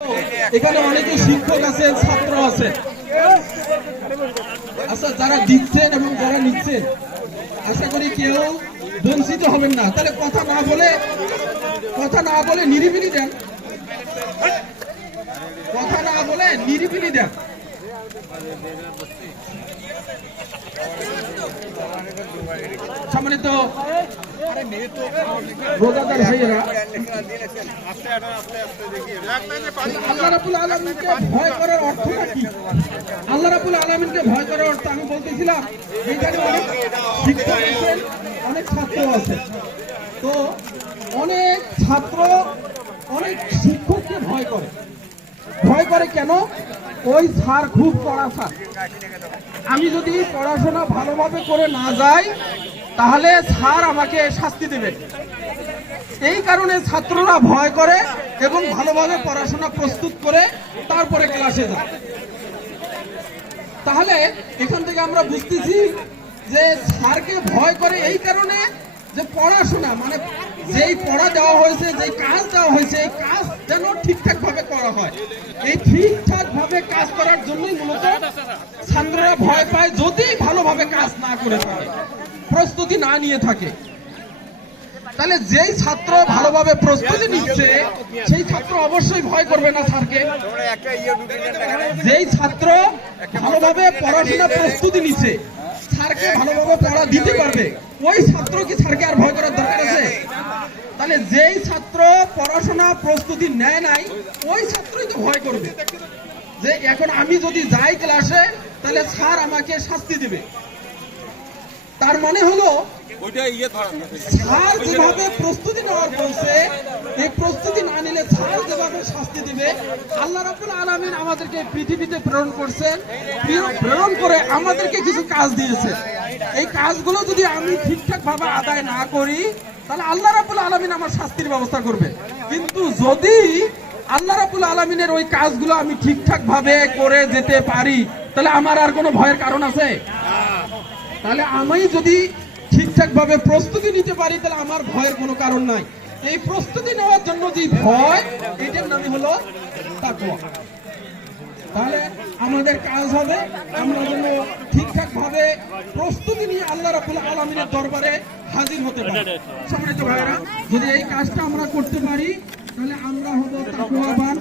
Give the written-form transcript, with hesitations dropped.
এখানে অনেকে শিক্ষক আছেন, ছাত্র আছে। আচ্ছা, যারা দিচ্ছেন এবং যারা নিচ্ছেন, আশা করি কেউ বঞ্চিত হবেন না। তাহলে কথা না বলে নিরিবিলি দেন, কথা না বলে নিরিবিলি দেন। সম্মানিত রোজাদার ভাইয়েরা, আল্লাহ রাব্বুল আলামিনকে ভয় করার অর্থটা কি? আল্লাহ রাব্বুল আলামিনকে ভয় করার অর্থ আমি বলতেছিলাম, এখানে অনেক শিক্ষক আছেন, অনেক ছাত্র আছে। তো অনেক ছাত্র অনেক শিক্ষককে ভয় করে কেন? ওই স্যার খুব পড়া স্যার, আমি যদি পড়াশোনা ভালোভাবে করে না যাই তাহলে স্যার আমাকে শাস্তি দেবেন। এই কারণে ছাত্ররা ভয় করে এবং ভালোভাবে পড়াশোনা প্রস্তুত করে তারপরে ক্লাসে যায়। তাহলে এখান থেকে আমরা বুঝতেছি যে স্যারকে ভয় করে এই কারণে যে পড়াশোনা মানে যেই পড়া দেওয়া হয়েছে, যেই কাজ দেওয়া হয়েছে, এই কাজ যেন ঠিকঠাক ভাবে করা হয়। এই ঠিকঠাক ভাবে কাজ করার জন্যই মূলত ছাত্ররা ভয় পায় যদি ভালোভাবে কাজ না করে থাকে, প্রস্তুতি না নিয়ে থাকে। তাহলে যেই ছাত্র ভালোভাবে প্রস্তুতি নিচ্ছে সেই ছাত্র অবশ্যই ভয় করবে না স্যারকে। যেই ছাত্র ভালোভাবে পড়াশোনা প্রস্তুতি নিচ্ছে, স্যারকে ভালোভাবে পড়া দিতে পারবে, ওই ছাত্র কি স্যারকে আর ভয় করার দরকার আছে? তাহলে যেই ছাত্র পড়াশোনা প্রস্তুতি নেয় নাই ওই ছাত্রই তো ভয় করবে যে এখন আমি যদি যাই ক্লাসে তাহলে স্যার আমাকে শাস্তি দেবে। তার মানে হলো স্যার যেভাবে প্রস্তুতি নেওয়ার বলছে, এই প্রস্তুতি না নিলে স্যার যেভাবে শাস্তি দিবে। আল্লাহ রাব্বুল আলামিন আমাদেরকে পৃথিবীতে প্রেরণ করছেন, প্রেরণ করে আমাদেরকে কিছু কাজ দিয়েছে। এই কাজগুলো যদি আমি ঠিকঠাক ভাবে আদায় না করি তাহলে আল্লাহ রাব্বুল আলামিন আমার শাস্তির ব্যবস্থা করবে। কিন্তু যদি আল্লাহ রাব্বুল আলামিনের ওই কাজগুলো আমি ঠিকঠাক ভাবে করে যেতে পারি তাহলে আমার আর কোনো ভয়ের কারণ আছে? তাহলে আমি যদি ঠিকঠাক ভাবে প্রস্তুতি নিতে পারি তাহলে আমার ভয়ের কোনো কারণ নাই। এই প্রস্তুতি নেওয়ার জন্য যে ভয়, এটার নামই হলো তাকওয়া। তাহলে আমাদের কাজ হবে আমরা যেন ঠিকঠাক ভাবে প্রস্তুতি নিয়ে আল্লাহ রাব্বুল আলামিনের দরবারে হাজির হতে পারি। সম্মানিত ভাইরা, যদি এই কাজটা আমরা করতে পারি তাহলে আমরা হব তাকওয়াবান।